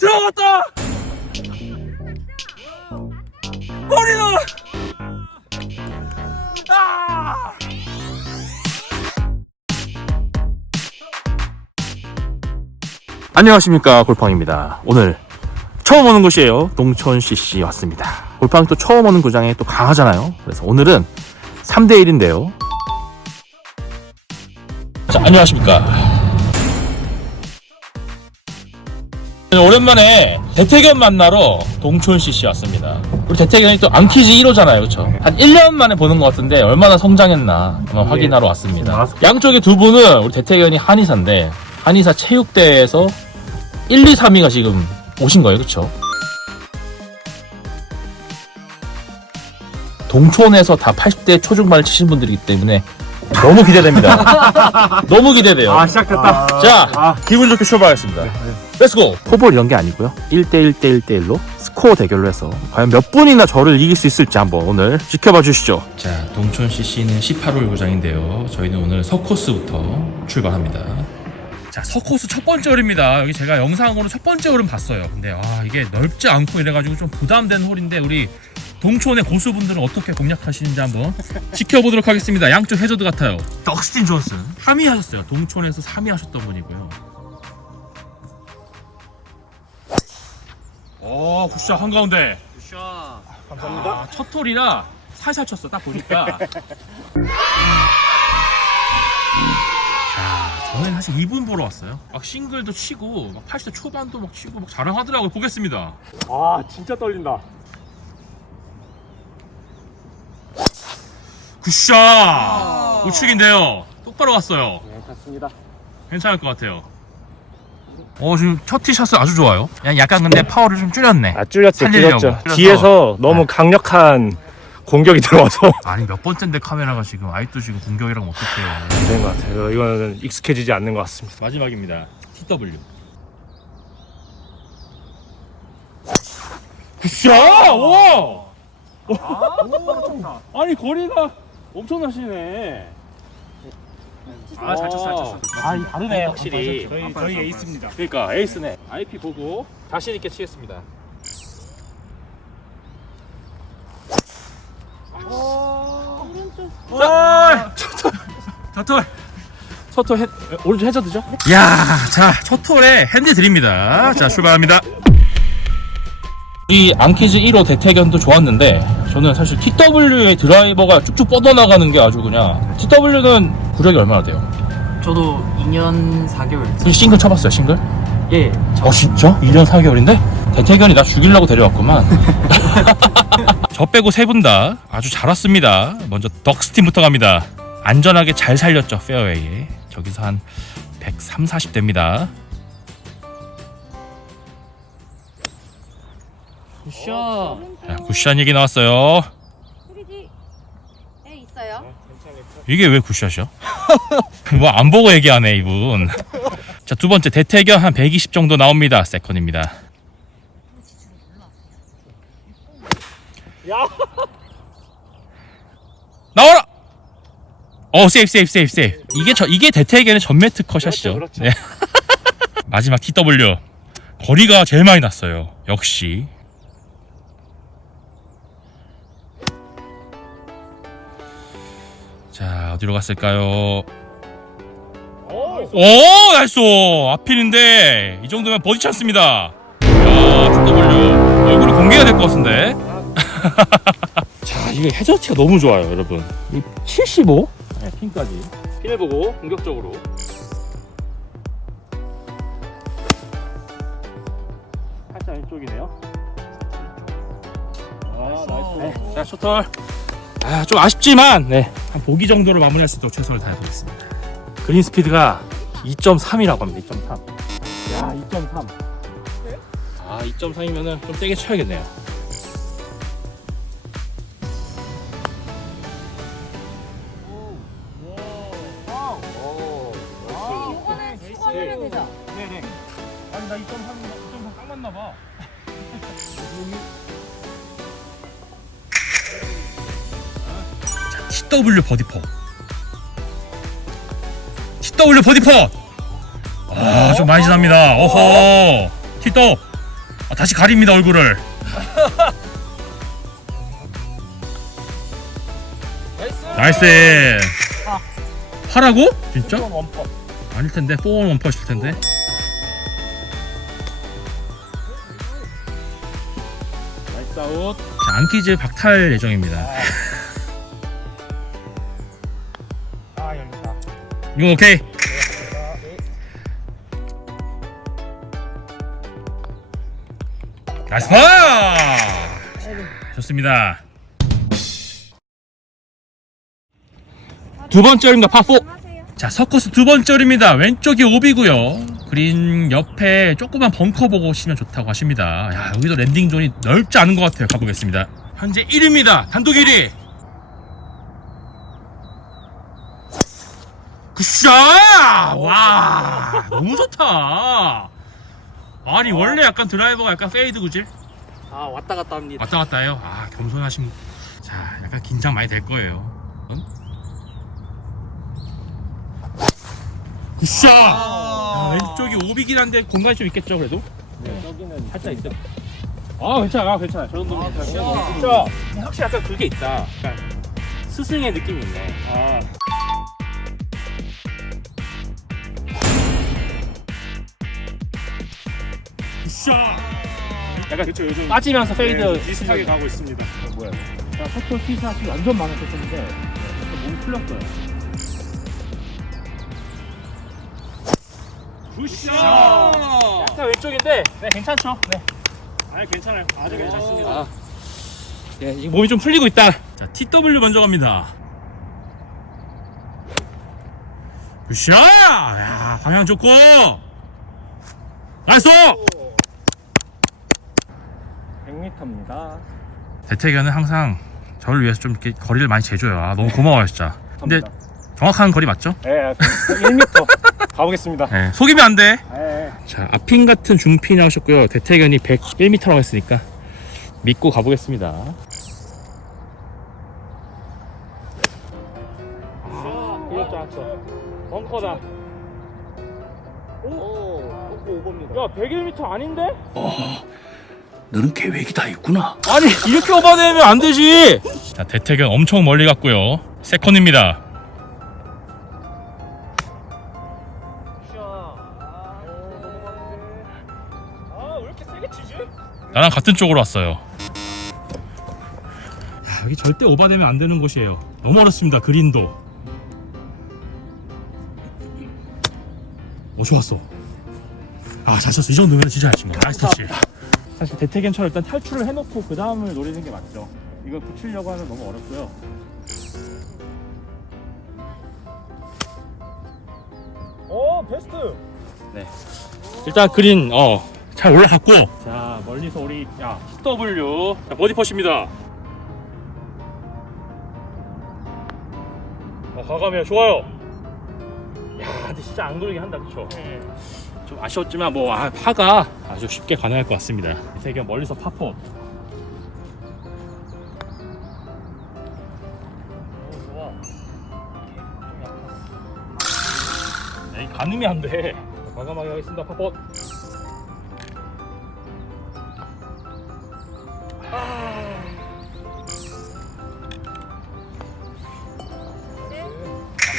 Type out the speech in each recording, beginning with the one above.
들어갔다! 머리는! 아! 안녕하십니까 골팡입니다. 오늘 처음 오는 곳이에요. 동천 CC 왔습니다. 골팡이 또 처음 오는 구장에 또 강하잖아요. 그래서 오늘은 3대 1인데요. 자, 안녕하십니까. 오랜만에 대태견 만나러 동촌 CC 왔습니다. 우리 대태견이 또 안키즈 1호잖아요, 그렇죠? 한 1년 만에 보는 것 같은데 얼마나 성장했나 한번 예. 확인하러 왔습니다. 양쪽에 두 분은 우리 대태견이 한의사인데 한의사 체육대회에서 1, 2, 3위가 지금 오신 거예요, 그렇죠? 동촌에서 다 80대 초중반을 치신 분들이기 때문에 너무 기대됩니다. 너무 기대돼요. 아 시작됐다. 자, 아. 기분 좋게 출발하겠습니다. 렛츠고! 포볼 이런 게 아니고요. 1대1대 1대1로 스코어 대결로 해서 과연 몇 분이나 저를 이길 수 있을지 한번 오늘 지켜봐 주시죠. 자, 동촌 CC는 18홀 구장인데요. 저희는 오늘 서코스부터 출발합니다. 자, 서코스 첫 번째 홀입니다. 여기 제가 영상으로 첫 번째 홀은 봤어요. 근데 아, 이게 넓지 않고 이래가지고 좀 부담된 홀인데 우리 동촌의 고수분들은 어떻게 공략하시는지 한번 지켜보도록 하겠습니다. 양쪽 해저드 같아요. 덕스틴 존슨 3위 하셨어요. 동촌에서 3위 하셨던 분이고요. 오, 굿샷 한가운데. 굿샷. 감사합니다. 아, 첫 홀이라 살살 쳤어. 딱 보니까. 자, 저는 사실 2분 보러 왔어요. 막 싱글도 치고, 막 80대 초반도 막 치고, 막 자랑하더라고요. 보겠습니다. 아 진짜 떨린다. 굿샷! 우측인데요. 똑바로 갔어요. 네 갔습니다. 괜찮을 것 같아요. 어, 지금 첫 티샷은 아주 좋아요. 그냥 약간 근데 파워를 좀 줄였네. 아 줄였죠 살리려고. 줄였죠. 줄여서. 뒤에서 너무 강력한 공격이 들어와서 아니, 몇 번째인데 카메라가 지금 아직도 지금 공격이랑 어떡해요. 안된것 같아요. 이거는 익숙해지지 않는 것 같습니다. 마지막입니다. TW. 굿샷! 와! 아니 거리가 엄청나시네. 아, 잘 쳤어, 잘 쳤어. 아, 이 다르네, 확실히. 저희 저희 에이스입니다. 그러니까 에이스네. IP 보고 자신 있게 치겠습니다. 자, 첫톨, 첫톨, 첫톨 해, 오른쪽 해저드죠? 야, 자, 첫톨에 핸드 드립니다. 자, 출발합니다. 이 앙키즈 1호 대태견도 좋았는데 저는 사실 TW의 드라이버가 쭉쭉 뻗어나가는 게 아주 그냥 TW는 구력이 얼마나 돼요? 저도 2년 4개월. 혹시 싱글 쳐봤어요 싱글? 예. 저어 진짜? 1년 4개월인데? 대태견이 나 죽이려고 데려왔구만 저 빼고 세 분 다 아주 잘 왔습니다 먼저 덕스팀부터 갑니다 안전하게 잘 살렸죠 페어웨이에 저기서 한 103, 40 됩니다 굿샷. 자, 굿샷 얘기 나왔어요 프리디에 있어요. 이게 왜 굿샷이야? 뭐 안 보고 얘기하네 이분. 자 두 번째. 대태견 한 120 정도 나옵니다. 세컨입니다. 나와라! 어 세이프 세이프 세이프 세이프. 이게 저 이게 대태견의 전매트 컷샷이죠. 그렇죠, 그렇죠. 네. 마지막 TW 거리가 제일 많이 났어요. 역시 어디로 갔을까요? 오 나이스! 앞필인데 이 정도면 버디 찬스입니다. 야 TW 얼굴이 공개가 될 것 같은데. 자 이게 해저티가 너무 좋아요 여러분. 이 75? 네, 핀까지. 핀을 보고 공격적으로. 살짝 왼쪽이네요. 아 나이스. 네, 자 쇼털 아, 좀 아쉽지만 네, 한 보기 정도로 마무리할 수 있도록 최선을 다해보겠습니다 그린 스피드가 2.3이라고 합니다 2.3 야 2.3. 아 2.3이면은 좀 세게 쳐야겠네요 요거는 수거하면 되죠? 네네. 아니 나 2.3, 2.3 딱 맞나 봐 TW 버디퍼 TW 버디퍼 아좀 많이 지납니다 어허 TW 아, 다시 가립니다 얼굴을. 나이스. 하라고? 진짜? 원퍼. 아닐 텐데. 4원 원퍼실 텐데. 나이스 아웃. 자, 안키즈 박탈 예정입니다. 이건 오케이. 나이스 파! 좋습니다. 두 번째 홀입니다, 파4. 하세요. 자, 서커스 두 번째 홀입니다. 왼쪽이 오비고요. 그린 옆에 조그만 벙커 보고 오시면 좋다고 하십니다. 야, 여기도 랜딩 존이 넓지 않은 것 같아요. 가보겠습니다. 현재 1위입니다. 단독 1위. 굿샷! 와, 너무 좋다. 아니, 원래 약간 드라이버가 약간 페이드 구질? 아 왔다 갔다 합니다. 왔다 갔다 해요. 아, 겸손하신. 자, 약간 긴장 많이 될 거예요. 응? 굿샷! 아, 왼쪽이 오비긴 한데 공간이 좀 있겠죠, 그래도? 여기는 살짝 있어. 아 괜찮아, 아, 괜찮아. 저 정도면 괜찮아. 진짜 확실히 약간 그게 있다. 약간 스승의 느낌이 있네. 아 샷! 약간 그쵸 요즘 빠지면서 페이드 네, 비슷하게 가고 있습니다. 어, 뭐야? 자, 서초 티샷이 완전 많았었는데 몸이 풀렸어요. 굿샷! 약간 왼쪽인데, 네, 괜찮죠? 네. 아 괜찮아요. 아주 괜찮습니다. 아, 예, 이 몸이 좀 풀리고 있다. 자, TW 먼저 갑니다. 굿샷! 야, 방향 좋고! 나이스! 100m입니다. 대태견은 항상 저를 위해서 좀 이렇게 거리를 많이 재줘요. 아, 너무 고마워요, 진짜. 근데 정확한 거리 맞죠? 네, 1m 가보겠습니다. 네, 속이면 안 돼. 네. 자, 앞핀 같은 중핀 나오셨고요. 대태견이 101m라고 했으니까 믿고 가보겠습니다. 아, 걸렸지 않죠. 벙커다. 오, 벙커 5번입니다. 야, 101m 아닌데? 너는 계획이 다 있구나. 아니, 이렇게 오버되면 안 되지! 자, 대태견 엄청 멀리 갔고요. 세컨입니다. 아, 왜 이렇게 세게 치지? 나랑 같은 쪽으로 왔어요. 야, 여기 절대 오버되면 안 되는 곳이에요. 너무 어렵습니다. 그린도. 오 좋았어. 아 잘 쳤어. 이 정도면 진짜 잘 친 거야. 나이스 터치. 사실 대퇴견처럼 일단 탈출을 해놓고 그 다음을 노리는 게 맞죠. 이걸 붙이려고 하면 너무 어렵고요. 오 베스트. 일단 그린 어 잘 올라갔고. 자 멀리서 우리 야 TW 자 버디 퍼십니다. 어, 과감해요. 좋아요. 야 근데 진짜 안 그러게 한다 그쵸? 좀 아쉬웠지만 뭐 아, 파가 아주 쉽게 가능할 것 같습니다. 되게 멀리서 파포. 가늠이 안 돼. 과감하게 하겠습니다. 파포.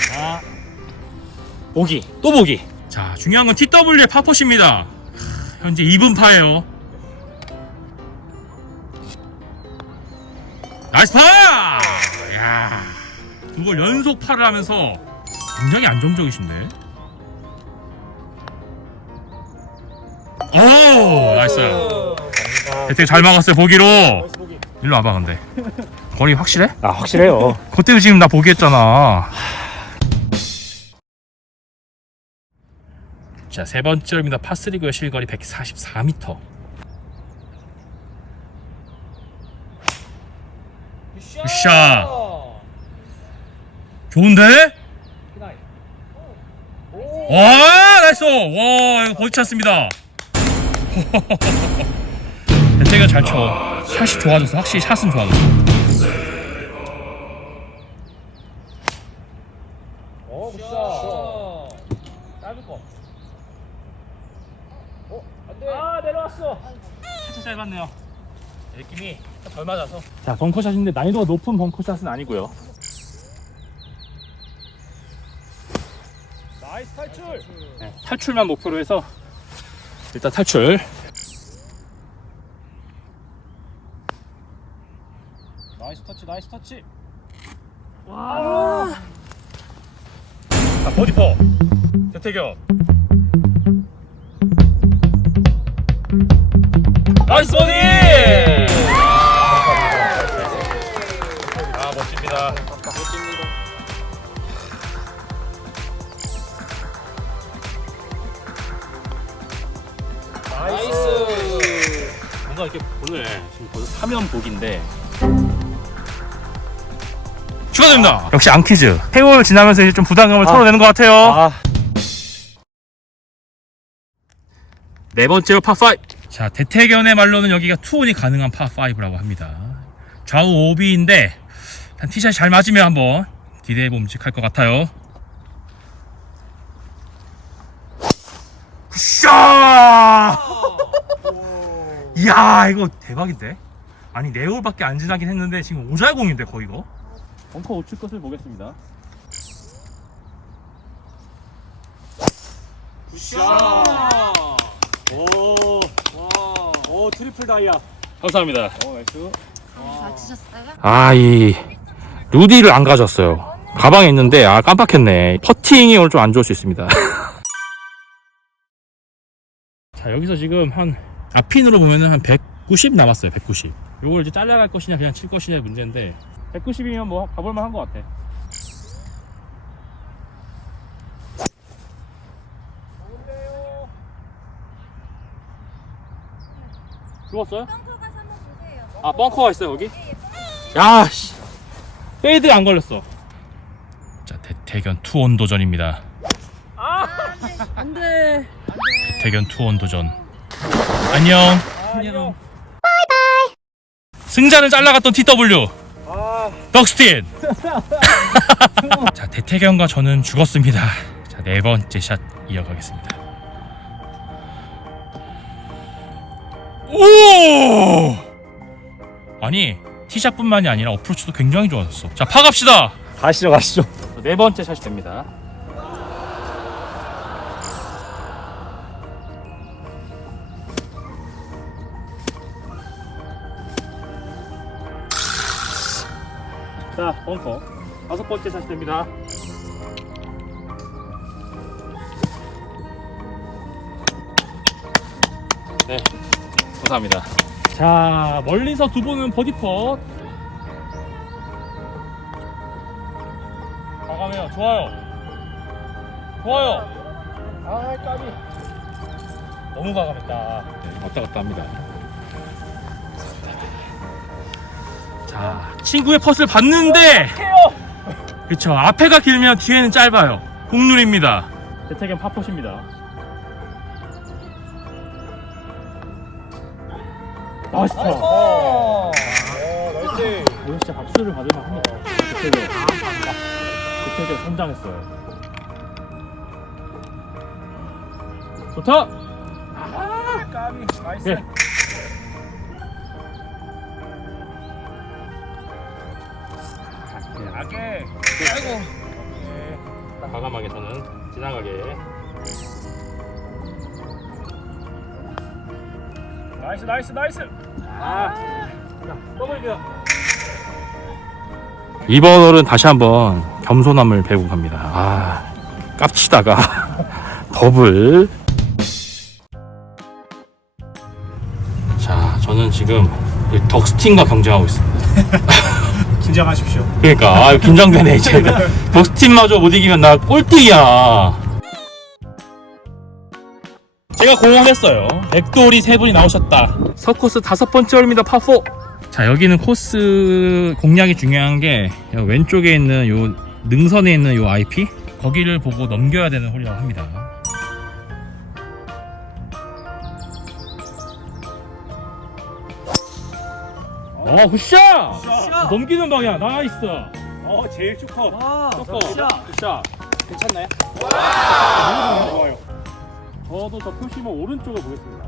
자, 보기 또 보기. 자 중요한 건 TW의 파포입니다. 현재 2분 파예요. 나이스 파! 야, 두걸 연속 파를 하면서 굉장히 안정적이신데. 오, 나이스. 대택 잘 막았어요 보기로. 일로 와봐 근데. 거리 확실해? 아 확실해요. 그때 지금 나 보기 했잖아. 자, 세 번째입니다. 파스리그의 실거리 144m. 굿샷. 좋은데? 와, 나이스. 와, 이거 버디 찬스입니다. 대태가 잘 쳐. 샷이 좋아졌어. 확실히 샷은 좋아졌어. 어. 어 안돼. 아 내려왔어. 살짝 짧았네요. 느낌이 덜 맞아서. 자, 벙커샷인데 난이도가 높은 벙커샷은 아니고요. 나이스 탈출. 네, 탈출만 목표로 해서 일단 탈출. 나이스 터치, 나이스 터치. 와. 자, 버디퍼. 대태경. 나이스 버디! 아, 멋집니다. 멋집니다. 나이스! 뭔가 이렇게 오늘 지금 벌써 3연 복인데 축하드립니다. 역시 앙키즈. 세월 지나면서 이제 좀 부담감을 털어내는 것 같아요. 아, 네 번째로 파5. 자, 대태견의 말로는 여기가 투혼이 가능한 파5라고 합니다. 좌우 오비인데, 한 티샷이 잘 맞으면 한번 기대해 봄직할 것 같아요. 굿샷! 이야, 이거 대박인데? 아니, 네 홀밖에 안 지나긴 했는데, 지금 오잘공인데, 거의 이거? 벙커 우측 것을 보겠습니다. 오, 와, 오 트리플 다이아. 감사합니다. 오, 나이스. 잘 치셨어요? 아, 이 루디를 안 가졌어요. 가방에 있는데 아 깜빡했네. 퍼팅이 오늘 좀 안 좋을 수 있습니다. 자 여기서 지금 한 앞핀으로 보면은 한 190 남았어요. 190. 요걸 이제 잘라갈 것이냐 그냥 칠 것이냐의 문제인데 190이면 뭐 가볼 만 한 것 같아. 죽었어요? 펑크 가서 한번 보세요. 아 벙커가 있어요 여기? 야 씨. 페이드가 안 걸렸어. 자 대태견 투온 도전입니다. 안돼. 대태견 투온 도전. 안녕. 안녕. 승자는 잘라갔던 TW. 덕스틴. 자 대태견과 저는 죽었습니다. 자 네 번째 샷 이어가겠습니다. 오! 아니 티샷뿐만이 아니라 어프로치도 굉장히 좋았어. 자 파갑시다. 가시죠 가시죠. 네 번째 샷이 됩니다. 자, 벙커. 다섯 번째 샷이 됩니다. 네, 감사합니다. 자, 멀리서 두 분은 버디 펫. 과감해요. 좋아요. 좋아요. 아, 까비. 너무 과감했다. 네, 왔다 갔다 합니다. 자, 친구의 펫을 봤는데. 그쵸. 앞에가 길면 뒤에는 짧아요. 국룰입니다. 대태견 파포입니다. 나이스. 어. 나이스. 오늘 진짜 박수를 받을 만 합니다. 대태견. 대태견 성장했어요. 좋다. 아, 까비. 나이스. 네. 약에. 아이고. 과감하게 저는 지나가게. 나이스 나이스 나이스. 아. 이번 홀은 다시 한번 겸손함을 배우고 갑니다. 아, 깝치다가 더블. 자, 저는 지금 이 덕스틴과 경쟁하고 있습니다. 긴장하십시오. 그러니까 아, 긴장되네 이제. 덕스틴마저 못 이기면 나 꼴등이야. 제가 공헌했어요. 백돌이 세 분이 나오셨다. 서코스 다섯 번째 홀입니다. 파4. 자 여기는 코스 공략이 중요한 게 왼쪽에 있는 요 능선에 있는 요 IP 거기를 보고 넘겨야 되는 홀이라고 합니다. 어 굿샷! 넘기는 방향 나이스. 어 제일 축하. 와 굿샷. 굿샷. 괜찮나요? 와. 좋아요. 저도 저 표시모 오른쪽을 보겠습니다.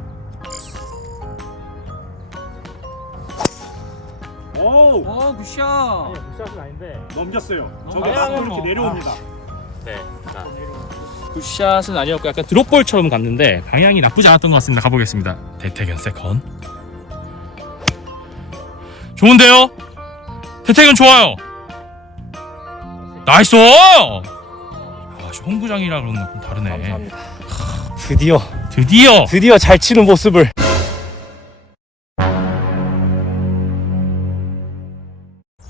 오어 굿샷 굿샷은 아닌데 넘겼어요. 저게 아니, 앞으로 아니, 이렇게 뭐. 내려옵니다. 네. 자. 굿샷은 아니었고 약간 드롭볼처럼 갔는데 방향이 나쁘지 않았던 것 같습니다. 가보겠습니다. 대태견 세컨. 좋은데요? 대태견 좋아요. 나이스! 아, 홈구장이라 그런 건좀 다르네. 드디어 드디어 드디어 잘 치는 모습을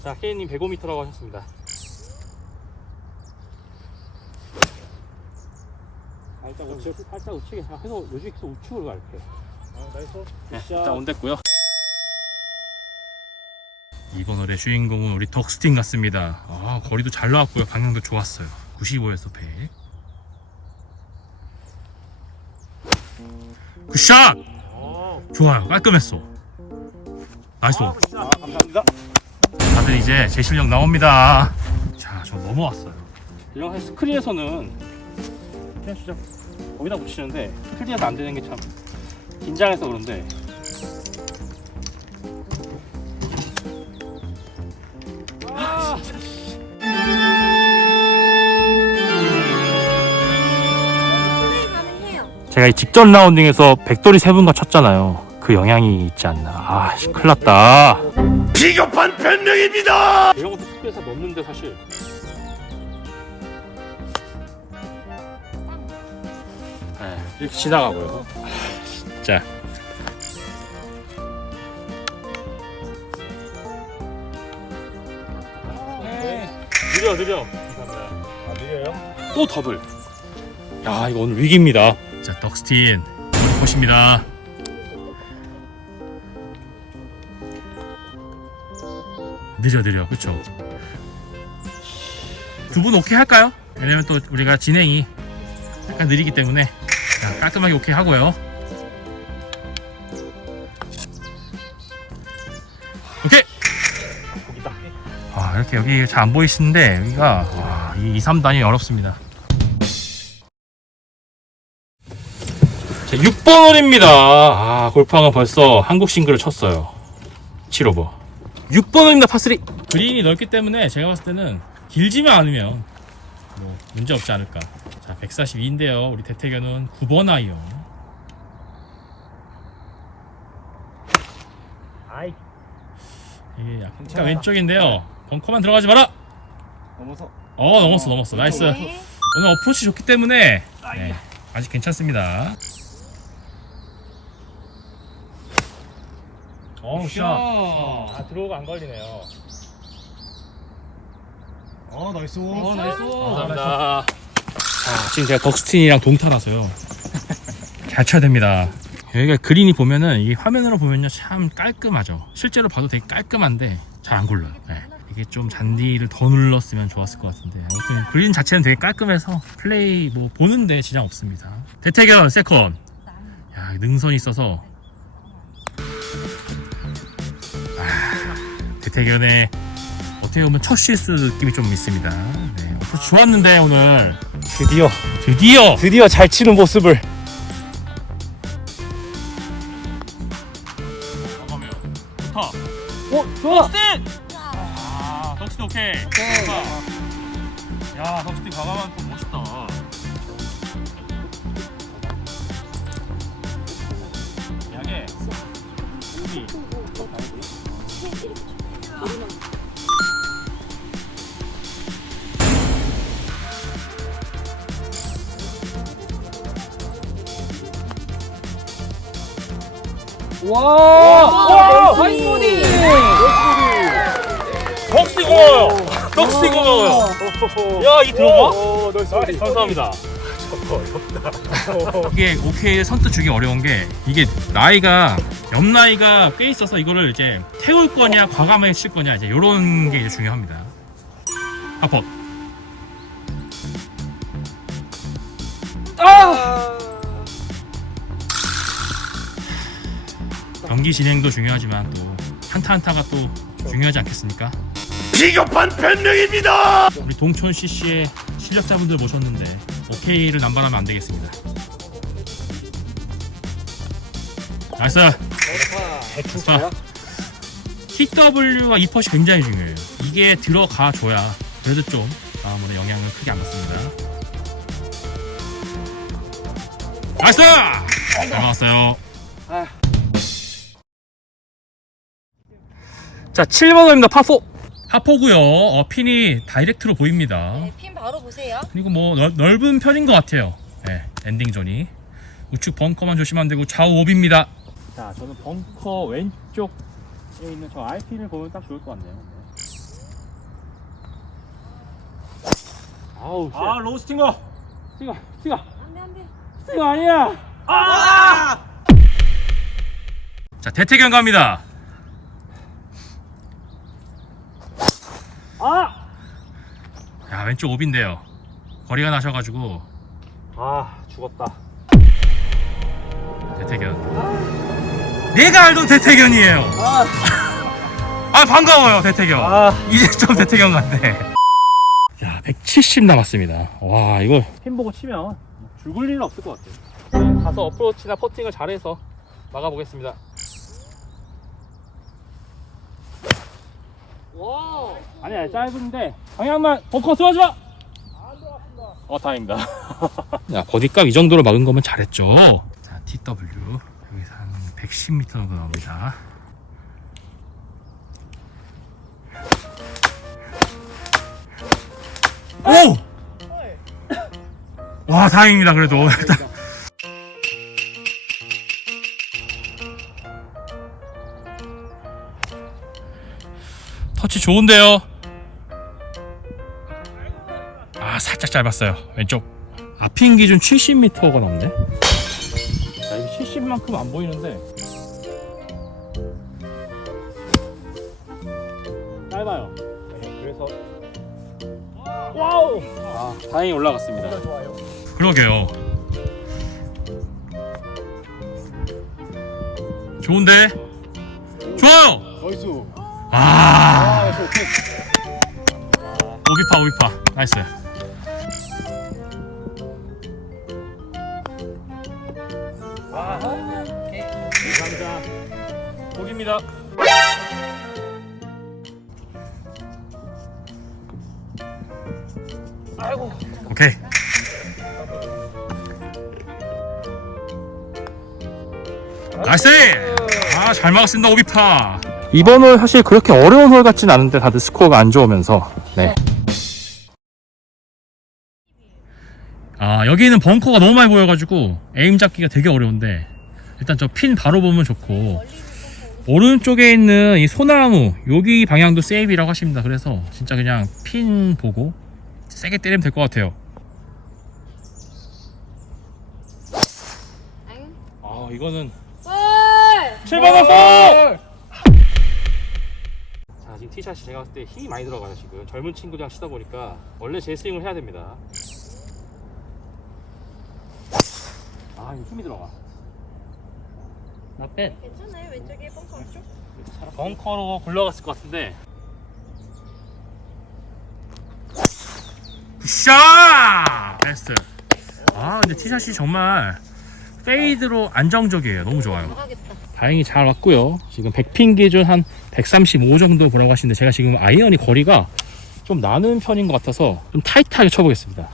자, 케이님 105m라고 하셨습니다. 살짝 우측, 살짝 우측에 자, 계속 요즘 계속 우측으로 갈게. 네, 일단 온댔고요. 이번 홀의 주인공은 우리 덕스틴 같습니다. 아, 거리도 잘 나왔고요. 방향도 좋았어요. 95에서 100. 굿샷! 좋아요. 깔끔했어. 나이스. 감사합니다. 다들 이제 제 실력 나옵니다. 자, 저 넘어왔어요. 이런 스크린에서는 그냥 진짜 거기다 붙이는데 스크린에서 안 되는 게 참 긴장해서 그런데 아, 플레 제가 이 직전 라운딩에서 백돌이 세 분과 쳤잖아요. 그 영향이 있지 않나. 아, 씨, 큰일 났다. 비겁한 변명입니다. 이런 것도 스크린에서 넣는데 사실 네, 이렇게 지나가고요. 자. 느려 느려. 감사합니다. 느려요? 또 더블. 야 이거 오늘 위기입니다. 자 덕스틴 보십니다. 느려 느려 그쵸? 두 분 오케이 할까요? 왜냐면 또 우리가 진행이 약간 느리기 때문에 자, 깔끔하게 오케이 하고요. 오케이. 아 이렇게 여기 잘 안 보이시는데 여기가 와, 이 2, 3단이 어렵습니다. 자, 6번 홀입니다. 아, 골프왕은 벌써 한국 싱글을 쳤어요. 7오버. 6번 홀입니다, 파3. 그린이 넓기 때문에 제가 봤을 때는 길지만 않으면 뭐 문제 없지 않을까. 자, 142인데요. 우리 대태견은 9번 아이언. 아이 이게 약간 왼쪽인데요. 벙커만 들어가지 마라! 넘어서 어, 넘었어, 넘었어. 나이스. 네. 오늘 어프로치 좋기 때문에 네, 아직 괜찮습니다. 어, 샷. 아, 들어오가 안 걸리네요. 어 나이스. 어, 나이스. 감사합니다. 자, 지금 제가 덕스틴이랑 동타라서요. 잘 쳐야 됩니다. 여기가 그린이 보면은 이 화면으로 보면요 참 깔끔하죠. 실제로 봐도 되게 깔끔한데 잘 안 굴러요. 네. 이게 좀 잔디를 더 눌렀으면 좋았을 것 같은데 아무튼 그린 자체는 되게 깔끔해서 플레이 뭐 보는데 지장 없습니다. 대태견 세컨. 야 능선이 있어서 대태견의 어떻게 보면 첫 실수 느낌이 좀 있습니다. 네, 좋았는데 오늘 드디어 드디어 드디어 잘 치는 모습을 좋다. 어 좋아 덕스틴! 아, 덕스틴 오케이. 좋다. 야, 덕스틴 과감한 또 멋있다. 와 나이스 버디 덕스틴 고마워요. 덕스틴 고마워요. 야, 이 들어봐? 오 나이스. 감사합니다. 이게 오케이 선뜻 주기 어려운 게 이게 나이가 옆 나이가 꽤 있어서 이거를 이제 태울 거냐 과감하게 칠 거냐 이제 이런 게 이제 중요합니다. 하퍼. 경기 진행도 중요하지만 또 한타 한타가 또 중요하지 않겠습니까? 비겁한 변명입니다. 우리 동촌 CC의 실력자분들 모셨는데 오케이를 남발하면 안 되겠습니다. 나이스. 스파. TW와 이 퍼시 굉장히 중요해요. 이게 들어가 줘야 그래도 좀 다음으로 영향을 크게 안 받습니다. 나이스! 잘 막았어요. 자, 7번 홀입니다. 파4. 파4고요. 어, 핀이 다이렉트로 보입니다. 네, 핀 바로 보세요. 그리고 뭐 넓, 넓은 편인 것 같아요. 네, 엔딩 존이. 우측 벙커만 조심하면 되고 좌우 오비입니다. 자, 저는 벙커 왼쪽에 있는 저 RP를 보면 딱 좋을 것 같네요. 아우, 쉣. 아 로스팅거 스티가, 스티가, 안돼 안돼. 스티가 아니야. 자, 대태경 갑니다. 아! 야, 왼쪽 오비인데요. 거리가 나셔가지고 아 죽었다 대태견. 내가 알던 대태견이에요. 아, 반가워요, 대태견. 아 이제 좀 대태견 같네. 자, 170 남았습니다. 와, 이거 핀 보고 치면 죽을 일은 없을 것 같아요. 가서 어프로치나 퍼팅을 잘해서 막아보겠습니다. 와, 아니야, 짧은데 방향만 벙커 들어가지 마. 어, 다행입니다. 야, 버디값 이 정도로 막은 거면 잘했죠. 자, TW 여기서 한 110m 정도 나옵니다. 오! 와 다행입니다 그래도 일단 터치 좋은데요 짧았어요. 왼쪽. 앞인 기준 70m가 넘네. 자 이거 70만큼 안 보이는데. 짧아요. 네, 그래서. 와우! 아 다행히 올라갔습니다. 그러게요. 좋은데? 좋아요! 나이스. 아 아. 오비파 오비파. 나이스 아이고. 오케이. 나이스! 아 잘 막았습니다 오비파. 이번 홀 사실 그렇게 어려운 홀 같진 않은데 다들 스코어가 안 좋으면서. 네. 아 여기는 벙커가 너무 많이 보여가지고 에임 잡기가 되게 어려운데 일단 저 핀 바로 보면 좋고 오른쪽에 있는 이 소나무 여기 방향도 세이브라고 하십니다. 그래서 진짜 그냥 핀 보고 세게 때리면 될 것 같아요 응. 아 이거는 골. 7번 왔어! 자 지금 티샷이 제가 봤을 때 힘이 많이 들어가요 지금 젊은 친구들이랑 치다 보니까 원래 제 스윙을 해야 됩니다 아 이거 힘이 들어가 나빼 괜찮아요. 왼쪽에 벙커 쪽. 벙커로 굴러갔을 것 같은데 굿샷! 베스트. 아 근데 티샷이 정말 페이드로 안정적이에요. 너무 좋아요. 나가겠다. 다행히 잘 왔고요. 지금 100핀 기준 한 135 정도 보라고 하시는데 제가 지금 아이언이 거리가 좀 나는 편인 것 같아서 좀 타이트하게 쳐보겠습니다.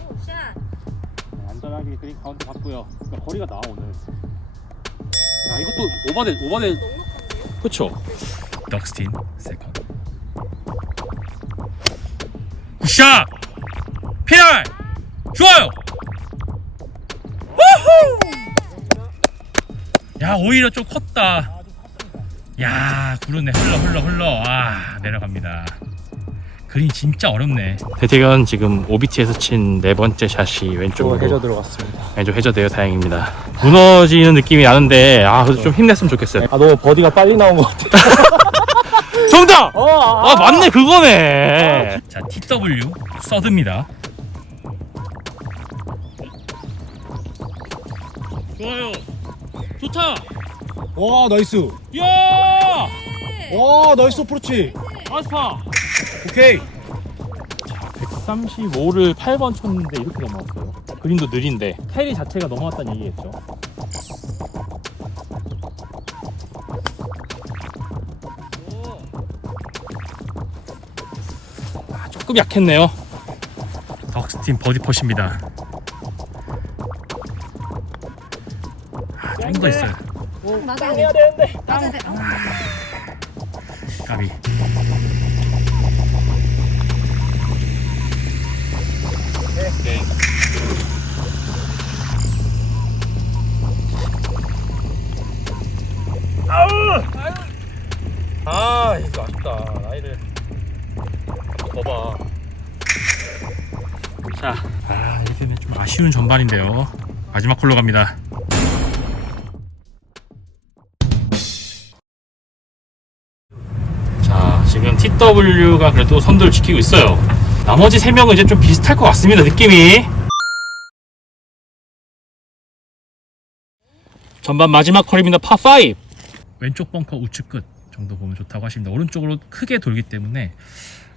오 샷. 네, 안전하게 그린 가운데 갔고요. 그러니까 거리가 나 오늘. 야 이것도 오버데 오버데 넉넉한데요? 그쵸 덕스틴 세컨 굿샷! 피날 좋아요! 우후! 야 오히려 좀 컸다. 야 그러네. 흘러 흘러 흘러. 아 내려갑니다. 그린 진짜 어렵네. 대태견 지금 OBT에서 친 네 번째 샷이 왼쪽으로 해저 들어갔습니다. 왼쪽 해저돼요. 다행입니다. 무너지는 느낌이 나는데 아 그래도 좀 힘냈으면 좋겠어요. 아 너무 버디가 빨리 나온 것 같아 정답! 어, 아 맞네 그거네. 자 TW 서드입니다. 좋아요. 좋다. 와, 나이스. 야! 와, 나이스 어프로치. 아스파. 오케이. 135를 8번 쳤는데 이렇게 넘어왔어요. 그린도 느린데. 캐리 자체가 넘어왔다는 얘기겠죠 조금 약했네요. 덕스틴 버디 퍼십니다. 아, 좀더 있어요. 맞아야 돼. 맞아야 돼. 어. 까비. 아 이거 아쉽다 나이를 더봐 자, 아, 이제는 좀 아쉬운 전반인데요. 마지막 홀로 갑니다. 자, 지금 TW가 그래도 선두를 지키고 있어요. 나머지 3명은 이제 좀 비슷할 것 같습니다, 느낌이. 전반 마지막 홀입니다, 파5. 왼쪽 벙커 우측 끝 정도 보면 좋다고 하십니다. 오른쪽으로 크게 돌기 때문에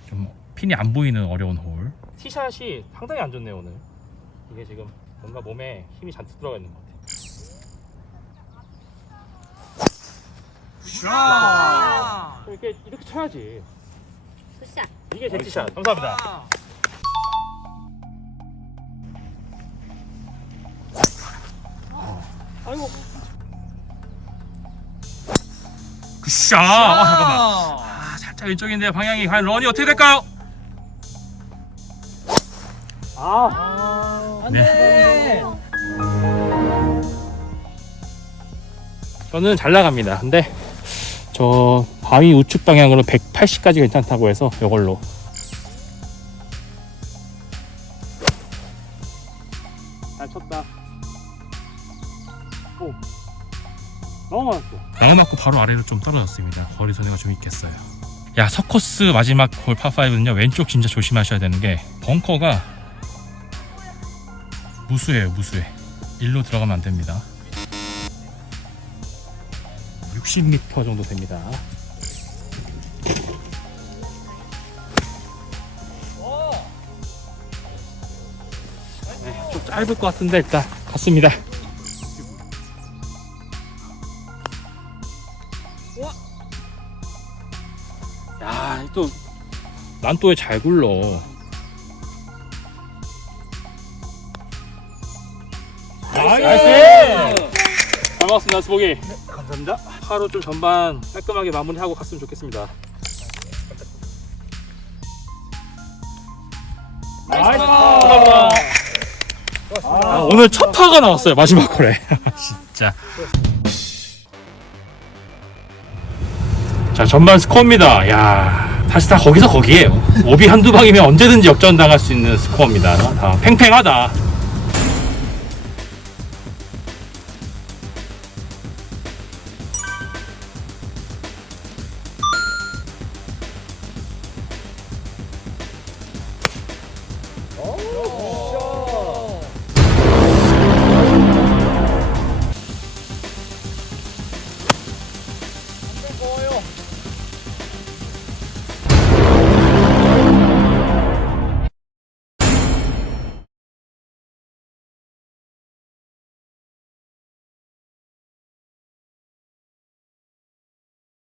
좀 핀이 안 보이는 어려운 홀. 티샷이 상당히 안 좋네요 오늘. 이게 지금 뭔가 몸에 힘이 잔뜩 들어가 있는 것 같아요. 이렇게 이렇게 쳐야지. 굿샷. 이게 제 티샷. 감사합니다. 아이고. 굿샷. 아, 잠깐만. 아, 살짝 왼쪽인데 방향이 과연 런이 어떻게 될까요? 아, 네. 저는 잘 나갑니다. 근데 저 바위 우측 방향으로 180까지 괜찮다고 해서 이걸로. 잘 쳤다. 오. 너무 맞았어. 너무 맞고 바로 아래로 좀 떨어졌습니다. 거리 손해가 좀 있겠어요. 야 서커스 마지막 홀 파5는요 왼쪽 진짜 조심하셔야 되는 게 벙커가 무수해요 무수해. 일로 들어가면 안 됩니다. 60m 정도 됩니다. 네, 좀 짧을 것 같은데 일단 갔습니다. 야또 난또에 잘 굴러 나이스! 잘 먹었습니다, 스보기. 감사합니다. 하루 좀 전반 깔끔하게 마무리하고 갔으면 좋겠습니다. 나이스! 아, 오늘 첫 파가 나왔어요, 마지막 콜에. 진짜. 자, 전반 스코어입니다. 야 사실 다 거기서 거기에요. 오비 한두 방이면 언제든지 역전 당할 수 있는 스코어입니다. 다 팽팽하다.